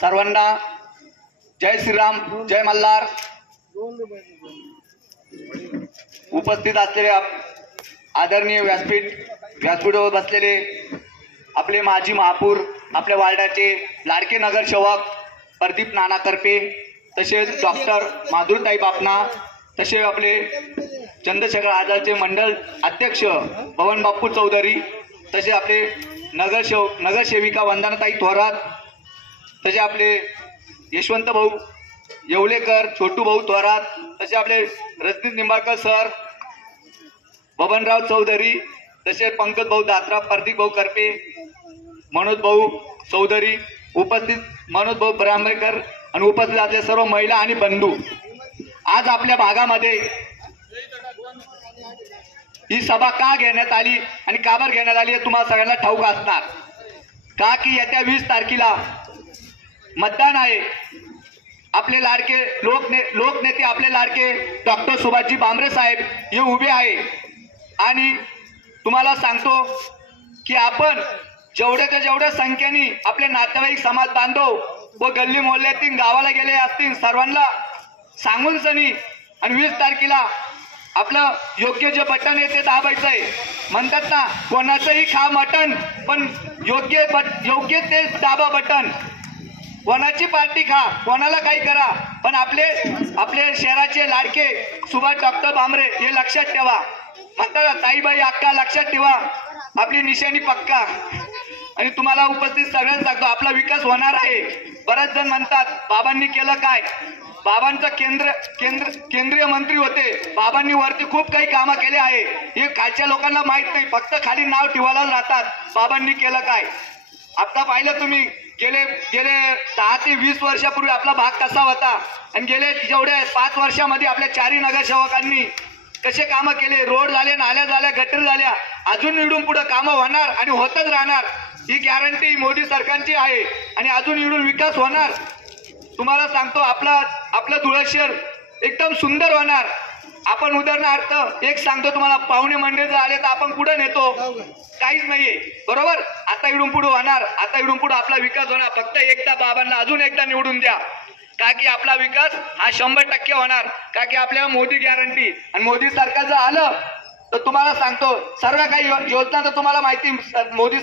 सर्वांना जय श्रीराम, जय मल्हार। उपस्थित असलेले आदरणीय व्यासपीठावर बसलेले आपले माजी महापौर, आपल्या वार्डाचे लाडके नगरसेवक प्रदीप नाना करपे, तसेच डॉक्टर माधुरीताई बापना, तसे आपले चंद्रशेखर आझादचे मंडल अध्यक्ष भवन बापू चौधरी, तसे आपले नगरसेविका वंदनाताई थोरात, तसे आपले यशवंत भाऊ येवलेकर, छोटू भाऊ थोरात, तसे आपले रजनीश निंबाळकर सर, बबनराव चौधरी, तसे पंकज भाऊ दात्रा, प्रदीप भाऊ करपे, मनोज भाऊ चौधरी, उपस्थित मनोज भाऊ ब्राह्मणेकर आणि उपस्थित असलेले सर्व महिला आणि बंधू। आज आपल्या भागामध्ये ही सभा का घेण्यात आली आणि का बरं घेण्यात आली हे तुम्हाला सगळ्यांना ठाऊक असणार। का की येत्या 20 तारखेला मतदान आहे। आपले लाडके लोकनेते आपले लाडके डॉक्टर सुभाषजी भामरे साहेब हे उभे आहे आणि तुम्हाला सांगतो की आपण जेवढ्या संख्येने आपले नातेवाईक, समाज बांधव व गल्ली मोहल्ल्यातील गावाला गेले असतील सर्वांना सांगून सनी आणि 20 तारखेला आपलं योग्य जे बटन आहे ते दाबायचं आहे। म्हणतात ना, कोणाचंही खा मटन पण योग्य ते दाबा बटन। कोणाची पार्टी खा, कोणाला काही करा, पण आपले शहराचे लाडके सुभाष डॉक्टर भामरे हे लक्षात ठेवा। म्हणतात ताईबाई अक्का लक्षात ठेवा, आपली निशाणी पक्का। आणि तुम्हाला उपस्थित सगळ्यांना सांगतो आपला विकास होणार आहे। बरेच जण म्हणतात बाबांनी केलं काय, बाबांचा केंद्रीय मंत्री होते, बाबांनी वरती खूप काही कामं केले आहे, हे खालच्या लोकांना माहित नाही, फक्त खाली नाव ठेवायला राहतात बाबांनी केलं काय। आता पाहिलं तुम्ही गेले 10 ते 20 वर्षापूर्वी आपला भाग कसा होता आणि गेले जेवढे 5 वर्षामध्ये आपल्या 4 नगरसेवकांनी कसे कामं केले, रोड झाले, नाल्या झाल्या, गटर झाल्या, अजून इडून पुढे कामं होणार आणि होतच राहणार, ही गॅरंटी मोदी सरकारची आहे आणि अजून इडून विकास होणार। तुम्हाला सांगतो आपलं धुळे शहर एकदम सुंदर होणार। आपण उदाहरणार्थ एक सांगतो तुम्हाला, पाहुणे मंडळी जर आले तर आपण पुढे नेतो, काहीच नाहीये, बरोबर। आता इडून पुढे होणार, आता इडून पुढे आपला विकास होणार। फक्त एकदा बाबांना अजून एकदा निवडून द्या, का की आपला विकास हा 100% होणार, का की आपल्याला मोदी गॅरंटी। आणि मोदी सरकार जर आलं तर तुम्हाला सांगतो सर्व काही योजना तर तुम्हाला माहिती मोदी